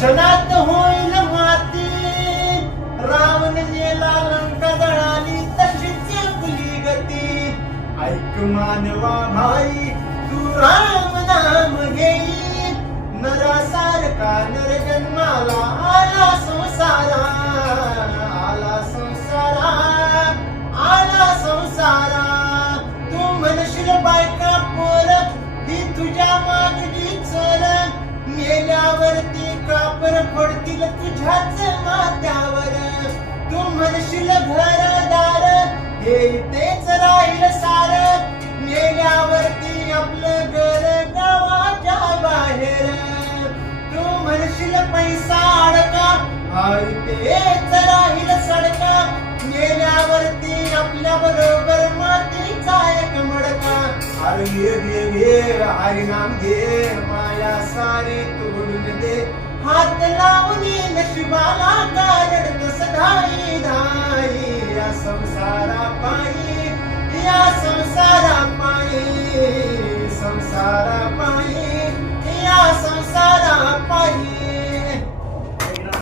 क्षणात होईल माती. रावण गेला लंका जळाली तशीच आपली गती. ऐक मानवा भाई तू राम नाम घेई. नरासारखा नर जन्माला आला संसारा. आला संसारा आला संसारा. तू म्हणशील बायका पोर ही तुझ्या मागची चोर. मेल्यावरती कापर पडतील तुझ्याच माथ्यावर. तू म्हणशील घरदार हे तेच राहील सार. मेल्यावरती आपलं घर गावाच्या बाहेर. तू म्हणशील पैसा अडका हाय तेच राहील सडका. मेल्यावरती आपल्या बरोबर मातीचा एक मडका. अरे घे घे हरी नाम घे माया सारी तोडून दे. हात लावून नशिबाला कारण सदाई धाई. या संसारा पायी